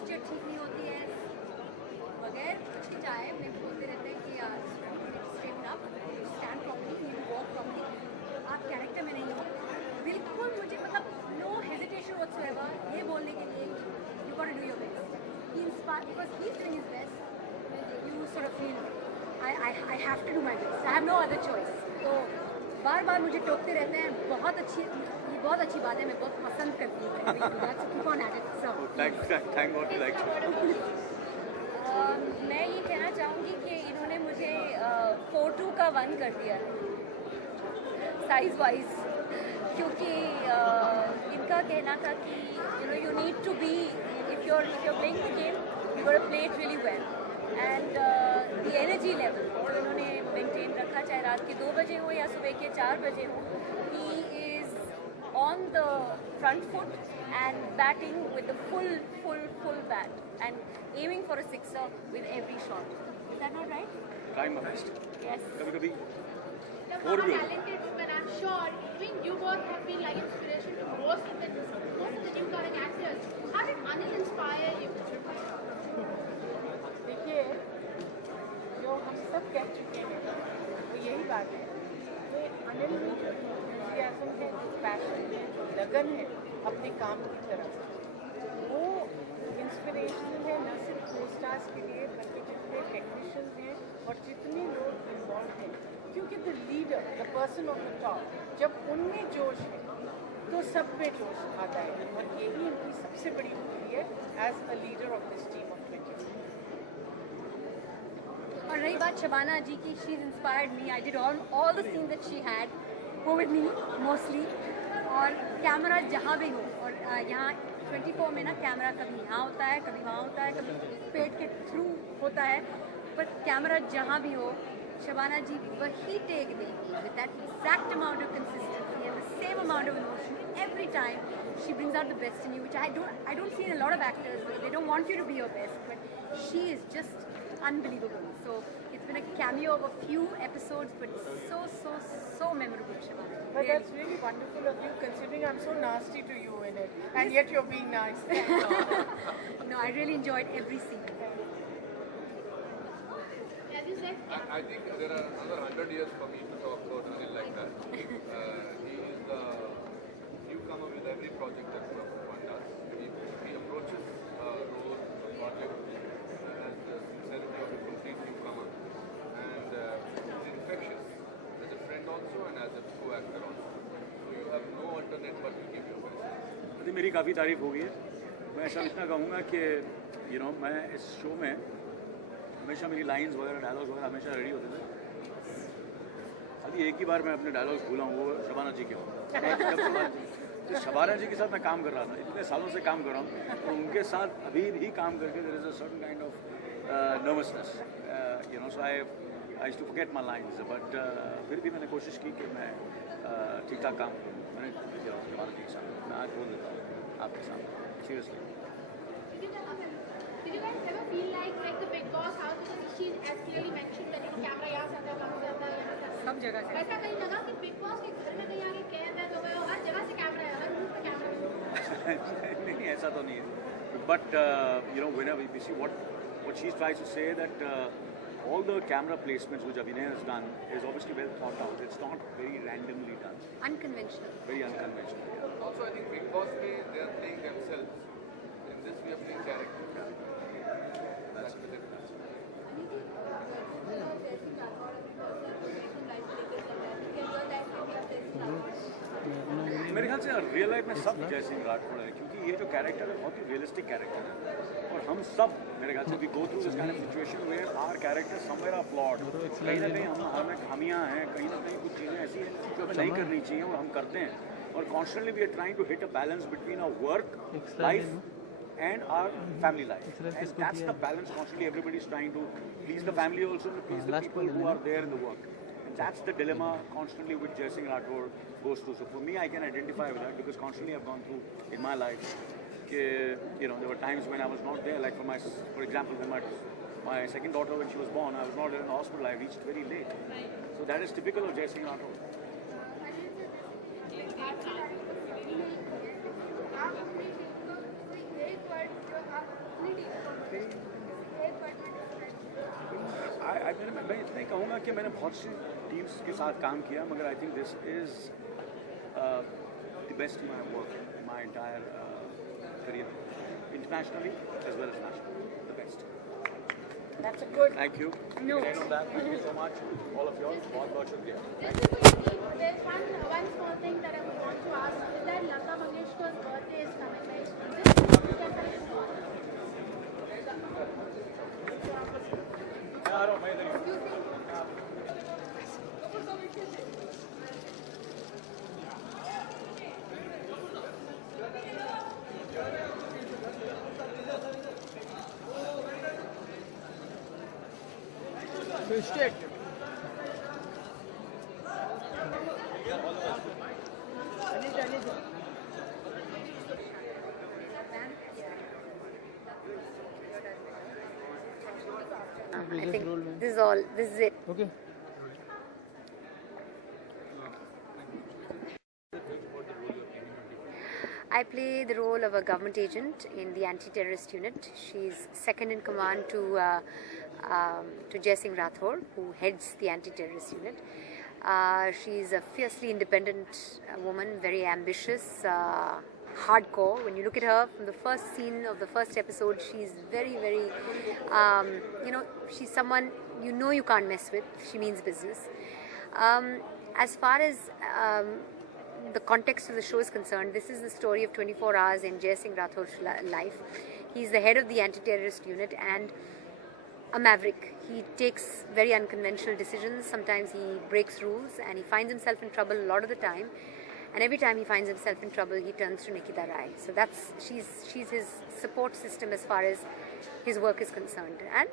Posture ठीक नहीं होती है, बगैर हिचकिचाए मेरे को बोलते रहते हैं कि straight up, stand properly, walk properly, आप कैरेक्टर में नहीं हो। बिल्कुल मुझे मतलब नो हेजिटेशन व्हाटसोएवर ये बोलने के लिए you got to do your best, he inspire because he is doing his best, you sort of feel I have to do my best, I have no other choice. तो बार बार मुझे टोकते रहते हैं, बहुत अच्छी, ये बहुत अच्छी बात है, मैं बहुत पसंद करती हूँ। मैं ये कहना चाहूँगी कि इन्होंने मुझे 4-2 का 1 कर दिया है साइज वाइज, क्योंकि इनका कहना था कि you need to be, if you are playing the game you got to play it really well, and the energy level जो इन्होंने मेंटेन रखा, चाहे रात के 2 बजे हो या सुबह के 4 बजे हो, he is on the front foot and batting with the full bat and aiming for a sixer with every shot. Is that not right? Trying my best. Yes. कभी You're a talented woman, I'm sure. Even you both have been like inspiration to most of the gym-going actors. How did Anil inspire you? देखिए, जो हम सब कह चुके हैं वो यही बात है कि अनिल में जो enthusiasm है, जो पैशन है, जो लगन है अपने काम की तरफ, वो इंस्पिरेशनल है न सिर्फ को स्टार्स के लिए बल्कि जितने टेक्नीशियंस हैं और जितने लोग इन्वॉल्व हैं, क्योंकि the leader, the person of the top, जब उनमें जोश है तो सब में जोश आता है, और यही उनकी सबसे बड़ी खूबी है as a leader of this team of 20। और रही बात शबाना जी की, she is inspired me, I did all the scene that she had वो विद मी मोस्टली, और कैमरा जहाँ भी हो, और यहाँ 24 में ना कैमरा कभी यहाँ होता है, कभी वहाँ होता है, कभी पेट के थ्रू होता है, पर कैमरा जहाँ भी हो शबाना जी वही टेक देगी with that exact amount of consistency and the same amount of emotion every time. She brings out the best in you, which I don't see in a lot of actors. They don't want you to be your best, but she is just unbelievable. So it's been a cameo of a few episodes, but so memorable, Shivana. But that's really wonderful of you, considering I'm so nasty to you in it, and yet you're being nice. No, I really enjoyed every scene. As you said, I think there are another 100 years for me to talk about Anil like that. He is the newcomer with every project that one does. He approaches a role, a project as the sincerity of a complete newcomer, and he's infectious as a friend also and as a co-actor also. So you have no alternate but to give your best. अभी मेरी काफ़ी तारीफ हो गई है। मैं ऐसा इतना कहूँगा कि मैं इस शो में हमेशा मेरी लाइंस वगैरह डायलॉग्स वगैरह हमेशा रेडी होते थे। अभी एक ही बार मैं अपने डायलॉग्स भूला हूँ, वो शबाना जी के हो। तो शबाना जी के साथ मैं काम कर रहा था, इतने सालों से काम कर रहा हूँ, तो उनके साथ अभी भी काम करके there is a certain kind of nervousness, so I used to forget my lines, but फिर भी मैंने कोशिश की कि मैं ठीक ठाक काम करूँ। मैंने शबाना जी के साथ मैं आज बोल देता हूँ आपके सामने seriously. did you guys ever feel like the Big Boss house, because she as clearly mentioned that camera यहाँ से आता है, वहाँ से आता है, यहाँ से आता है, सब जगह से। वैसा कहीं लगा कि Big Boss के घर में कहीं आके कैद है तो गए, हर जगह से कैमरा है, हर रूम पे कैमरा है? नहीं, ऐसा तो नहीं है, but whenever we see what she tries to say, that all the camera placements which Abhinay has done is obviously well thought out. It's not very randomly done. Unconventional. Very unconventional. Also, I think Big Boss they are playing themselves. In this, we are playing character. That's the difference. मेरे ख्याल से real life में सब जय सिंह राठौड़ है, क्योंकि ये जो कैरेक्टर है बहुत ही रियलिस्टिक कैरेक्टर है, और हम सब मेरे ख्याल से we go through this kind of situation where our character somewhere are flawed, कहीं ना कहीं हमें खामियां हैं, कहीं ना कहीं कुछ चीज़ें ऐसी हैं जो हमें नहीं करनी चाहिए और हम करते हैं, और constantly we are trying to hit a balance between our work life and our family life, and that's the balance constantly everybody is trying to please the family also, to please the people who are there in the work, and that's the dilemma constantly which Jai Singh Rathod goes through. So for me, I can identify with that because constantly I've gone through in my life, there were times when I was not there, like for example when my second daughter, when she was born, I was not in the hospital, I reached very late, so that is typical of Jai Singh Rathod. आप अपने एक word जो आप अपने मैं इतना ही कहूँगा कि मैंने बहुत सी टीम्स के साथ काम किया, मगर I think this is the best my work my entire career, internationally as well as nationally, the best. That's a good. Thank you. No. Thank you so much, all of you all. बहुत शुक्रिया. Just before you leave, there's one small thing that I would want to ask is that Lata Mangeshkar's birthday is coming very soon. This celebration for us. Do you think? I think this is it. Okay. I play the role of a government agent in the anti-terrorist unit. She's second in command to Jai Singh Rathore, who heads the anti-terrorist unit. She's a fiercely independent woman, very ambitious, hardcore. When you look at her from the first scene of the first episode, she's very, very, she's someone you can't mess with. She means business. As far as the context of the show is concerned, this is the story of 24 hours in Jai Singh Rathore's life. He's the head of the anti-terrorist unit and a maverick. He takes very unconventional decisions. Sometimes he breaks rules and he finds himself in trouble a lot of the time. And every time he finds himself in trouble, he turns to Nikita Rai. So she's his support system as far as his work is concerned, and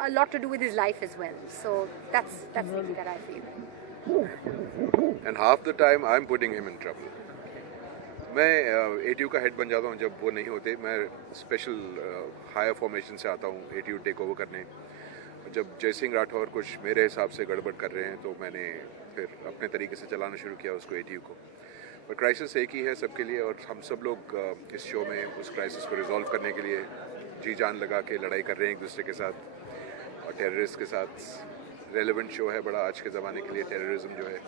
a lot to do with his life as well. So that's Nikita Rai for you. And half the time I'm putting him in trouble. मैं ATU का head बन जाता हूँ जब वो नहीं होते. मैं स्पेशल हायर फॉर्मेशन से आता हूँ ATU टेक ओवर करने. जब जय सिंह राठौर कुछ मेरे हिसाब से गड़बड़ कर रहे हैं तो मैंने फिर अपने तरीके से चलाना शुरू किया उसको ATU को. पर क्राइसिस एक ही है सबके लिए और हम सब लोग इस शो में उस क्राइसिस को रिजॉल्व करने के लिए जी जान लगा के लड़ाई कर रहे हैं एक दूसरे के साथ और टेररिस्ट के साथ. रेलेवेंट शो है बड़ा आज के ज़माने के लिए. टेररिज्म जो है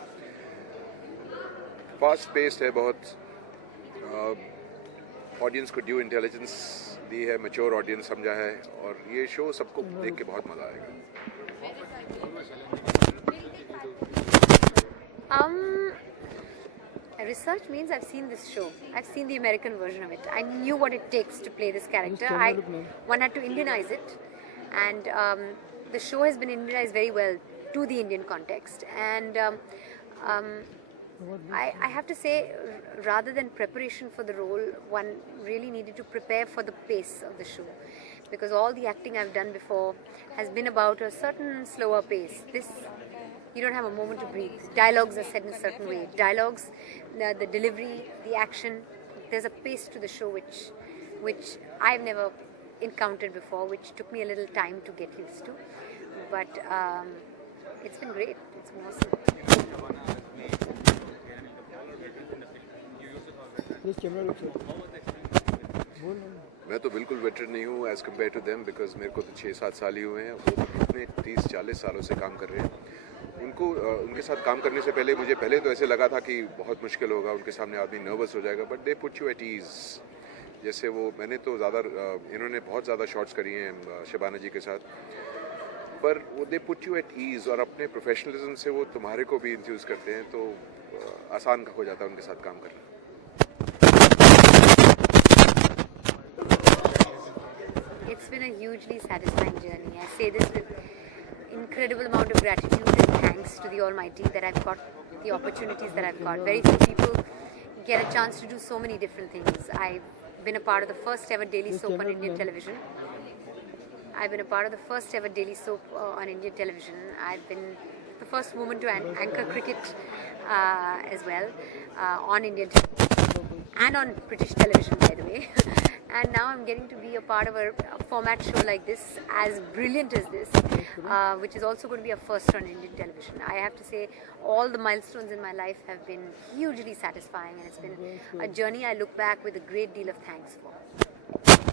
फास्ट पेस्ड है बहुत. ऑडियंस को ड्यू इंटेलिजेंस दी है, मैच्योर ऑडियंस समझा है और ये शो सबको देख के बहुत मज़ा आएगा. Research means I've seen this show. I've seen the American version of it. I knew what it takes to play this character. One had to Indianize it, and the show has been Indianized very well to the Indian context. And I have to say, rather than preparation for the role, one really needed to prepare for the pace of the show, because all the acting I've done before has been about a certain slower pace. This, you don't have a moment to breathe. Dialogues are said in a certain way. Dialogues, the delivery, the action, there's a pace to the show which I've never encountered before, which took me a little time to get used to. But it's been great. It's been awesome. मैं तो बिल्कुल better नहीं हूँ as compare to them, because मेरे को तो 6-7 साल ही हुए हैं. वो इतने 30-40 सालों से काम कर रहे हैं. उनके साथ काम करने से पहले मुझे पहले तो ऐसे लगा था कि बहुत मुश्किल होगा, उनके सामने आदमी नर्वस हो जाएगा. But they put you at ease. जैसे वो मैंने तो ज़्यादा इन्होंने बहुत ज़्यादा शॉट्स करी हैं शबाना जी के साथ, पर वो they put you at ease और अपने प्रोफेशनलिज्म से वो तुम्हारे को भी इंफ्यूज़ करते हैं, तो आसान हो जाता है उनके साथ काम करना. It's been a hugely satisfying journey. I say this with incredible amount of gratitude and thanks to the Almighty that I've got the opportunities that I've got. Very few people get a chance to do so many different things. I've been a part of the first ever daily soap on Indian television. I've been a part of the first ever daily soap on Indian television. I've been the first woman to anchor cricket as well on Indian television and on British television, by the way. And now I'm getting to be a part of a format show like this, as brilliant as this, which is also going to be a first on Indian television. I have to say, all the milestones in my life have been hugely satisfying, and it's been a journey I look back with a great deal of thanks for.